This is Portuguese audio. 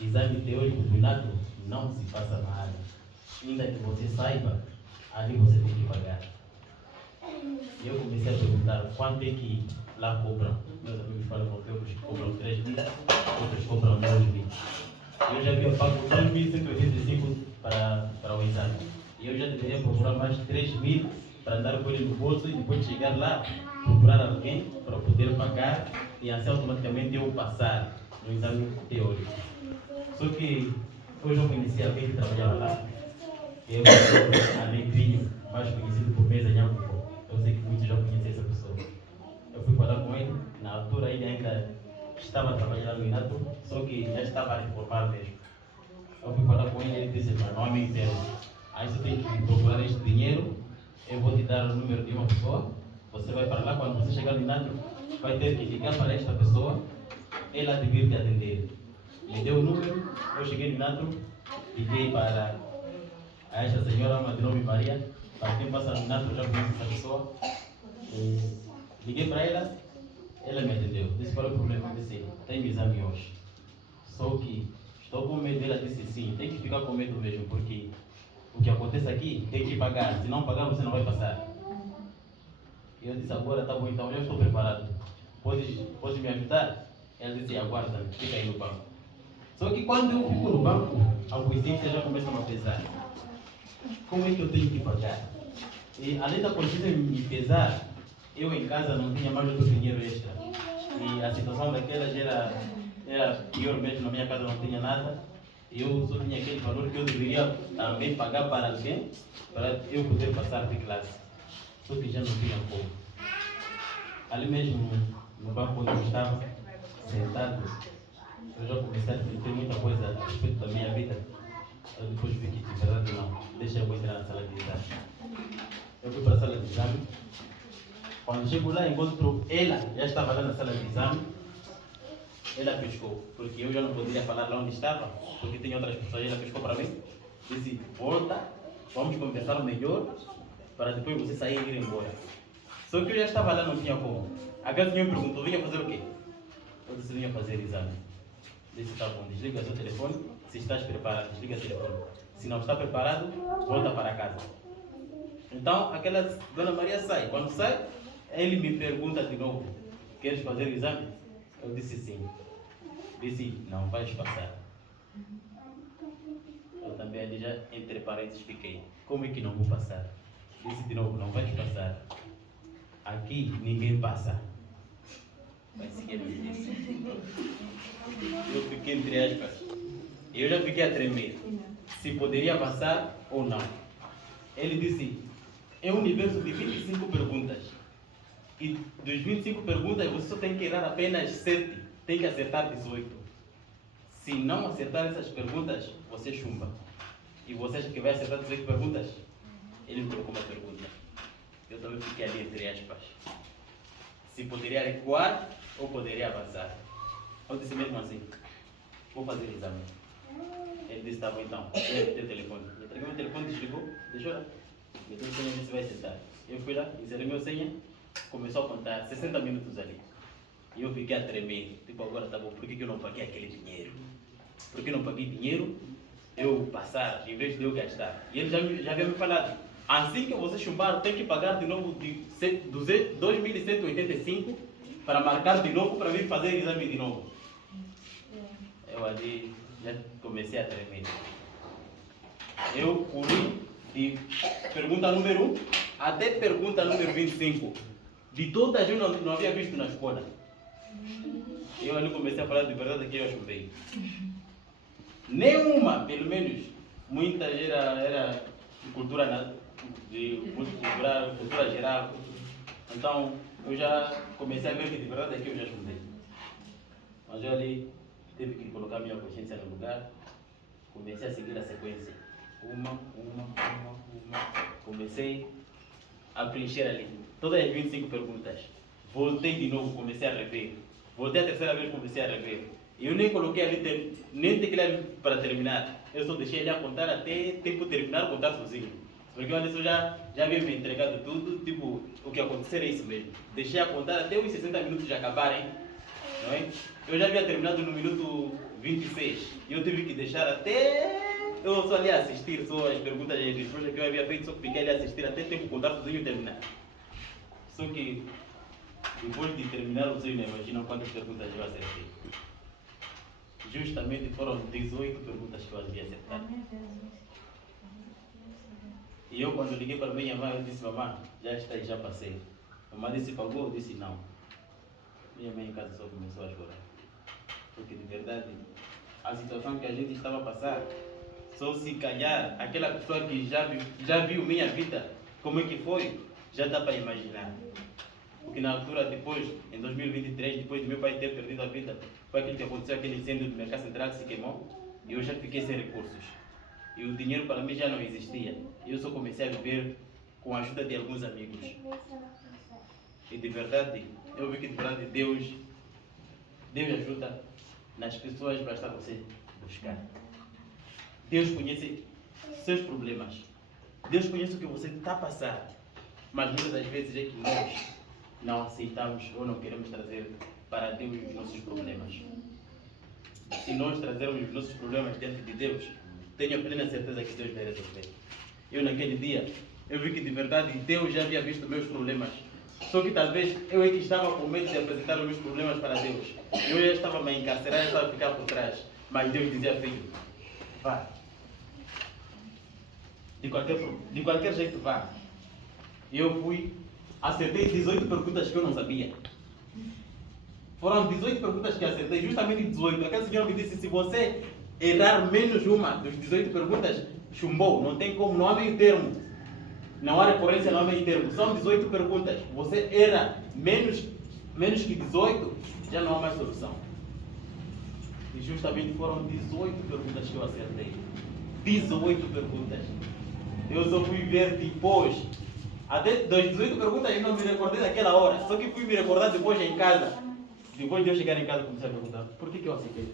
exame teórico do inato não se passa na área. Ainda que você saiba, ali você tem que pagar. E eu comecei a perguntar quanto é que lá cobram. Meus amigos falam que outros cobram 3 mil, outros cobram 9 mil. Eu já havia pago 2.185 para o exame. E eu já deveria procurar mais 3 mil para andar com ele no bolso e depois chegar lá, procurar alguém para poder pagar e assim automaticamente eu passar no exame teórico. Só que hoje eu conheci alguém que trabalhava lá, que é o Alegrinho, mais conhecido por Mesa Nhampo. Eu sei que muitos já conhecem essa pessoa. Eu fui falar com ele, na altura ele ainda estava trabalhando no Inato, só que já estava a reformar mesmo. Eu fui falar com ele e ele disse, mas não é meu interesse. Aí você tem que procurar este dinheiro, eu vou te dar o número de uma pessoa, você vai para lá, quando você chegar no Inato, vai ter que ligar para esta pessoa, ela devia te atender. Me deu o número, eu cheguei no Inato, liguei para esta senhora, uma de nome Maria, para quem passa no Inato, já conhece essa pessoa. Liguei para ela me atendeu. Disse qual é o problema? Eu disse, tenho exame hoje. Só que estou com medo. Ela disse sim, tem que ficar com medo mesmo, porque o que acontece aqui tem que pagar. Se não pagar, você não vai passar. E eu disse, agora tá bom, então eu já estou preparado. Pode me ajudar? Ela disse, aguarda, fica aí no banco. Só que quando eu fico no banco, a consciência já começa a pesar. Como é que eu tenho que pagar? E além da consciência me pesar, eu em casa não tinha mais outro dinheiro extra. E a situação daquela já era pior mesmo, na minha casa não tinha nada. Eu só tinha aquele valor que eu deveria também pagar para alguém, para eu poder passar de classe. Só que já não tinha como. Ali mesmo, no banco onde eu estava, sentado, eu já comecei a refletir muita coisa a respeito da minha vida. Eu depois vi que, de verdade, não. Deixa eu entrar na sala de exame. Eu fui para a sala de exame. Quando chego lá, encontro ela, já estava lá na sala de exame. Ela pescou, porque eu já não poderia falar lá onde estava, porque tem outras pessoas. Ela pescou para mim. Disse, volta, vamos conversar melhor, para depois você sair e ir embora. Só que eu já estava lá, não tinha como. Aquela senhora me perguntou, vinha fazer o quê? Eu disse, vinha fazer exame. Disse, tá bom, desliga seu telefone. Se estás preparado, desliga o telefone. Se não está preparado, volta para casa. Então, aquela Dona Maria sai. Quando sai, ele me pergunta de novo, queres fazer o exame? Eu disse sim. Disse, não vais passar. Eu também ali já, entre parênteses, fiquei. Como é que não vou passar? Disse de novo, não vais passar. Aqui ninguém passa. Mas sim, ele disse. Eu fiquei entre aspas. Eu já fiquei a tremer. Se poderia passar ou não. Ele disse, é um universo de 25 perguntas. E dos 25 perguntas, você só tem que errar apenas 7. Tem que acertar 18. Se não acertar essas perguntas, você chumba. E você acha que vai acertar 18 perguntas? Ele me colocou uma pergunta. Eu também fiquei ali entre aspas. Se poderia recuar ou poderia avançar. Eu disse mesmo assim, vou fazer exame. Ele disse, tá bom então, leve teu telefone. Eu entreguei meu telefone, desligou, deixou lá. Meteu o senha, disse, vai sentar. Eu fui lá, inserei meu senha, começou a contar 60 minutos ali. E eu fiquei a tremer, tipo, agora tá bom, por que eu não paguei aquele dinheiro? Por que eu não paguei dinheiro? Eu passar, em vez de eu gastar. E ele já havia me falado, assim que você chumbar, tem que pagar de novo de 2.185 para marcar de novo, para vir fazer exame de novo. Eu ali já comecei a tremer. Eu corri de pergunta número 1 até pergunta número 25. De todas eu não havia visto na escola. Eu ali comecei a falar de verdade que eu chumei. Nenhuma, pelo menos, muitas era de cultura, multicultural, cultura geral. Então, eu já comecei a ver que de verdade aqui eu já chumei. Mas eu ali tive que colocar minha consciência no lugar. Comecei a seguir a sequência. Uma. Comecei a preencher ali todas as 25 perguntas. Voltei de novo, comecei a rever. Voltei a terceira vez, comecei a rever. Eu nem coloquei ali, nem teclei para terminar. Eu só deixei ele a contar até tempo terminar, contar sozinho. Porque eu já havia me entregado tudo, tipo, o que acontecer é isso mesmo. Deixei a contar até os 60 minutos de acabarem. não é? Eu já havia terminado no minuto 26 e eu tive que deixar até... Eu só ali a assistir só as perguntas e as respostas que eu havia feito, só que fiquei ali a assistir até tempo contar sozinho terminar. Só que depois de terminar, vocês não imaginam quantas perguntas eu acertei. Justamente foram 18 perguntas que eu havia acertado. E eu, quando liguei para minha mãe, eu disse: mamãe, já está aí, já passei. Mamãe disse: pagou? Eu disse: não. Minha mãe em casa só começou a chorar. Porque de verdade, a situação que a gente estava a passar, só se calhar aquela pessoa que já viu minha vida, como é que foi, já dá para imaginar. Porque na altura, depois, em 2023, depois de meu pai ter perdido a vida, foi aquilo que aconteceu, aquele incêndio do Mercado Central que se queimou, e eu já fiquei sem recursos. E o dinheiro para mim já não existia. E eu só comecei a viver com a ajuda de alguns amigos. E de verdade, eu vi que de verdade Deus ajuda nas pessoas, basta você buscar. Deus conhece seus problemas. Deus conhece o que você está a passar. Mas muitas das vezes é que nós não aceitamos ou não queremos trazer para Deus os nossos problemas. Se nós trazermos os nossos problemas diante de Deus, tenho a plena certeza que Deus vai resolver. Eu naquele dia, eu vi que de verdade Deus já havia visto meus problemas. Só que talvez eu é que estava com medo de apresentar os meus problemas para Deus. Eu já estava me encarcerar, já estava a ficar por trás. Mas Deus dizia: filho, vá. De qualquer jeito, vá. E eu fui, acertei 18 perguntas que eu não sabia. Foram 18 perguntas que acertei, justamente 18. Aquela senhora me disse: se você errar menos uma dos 18 perguntas, chumbou. Não tem como, não há meio termo. Não há recorrência, não há meio termo. São 18 perguntas. Você erra menos que 18, já não há mais solução. E justamente foram 18 perguntas que eu acertei. 18 perguntas. Eu só fui ver depois. Até das 18 perguntas eu não me recordei daquela hora. Só que fui me recordar depois em casa. Depois de eu chegar em casa, comecei a perguntar: por que eu acertei?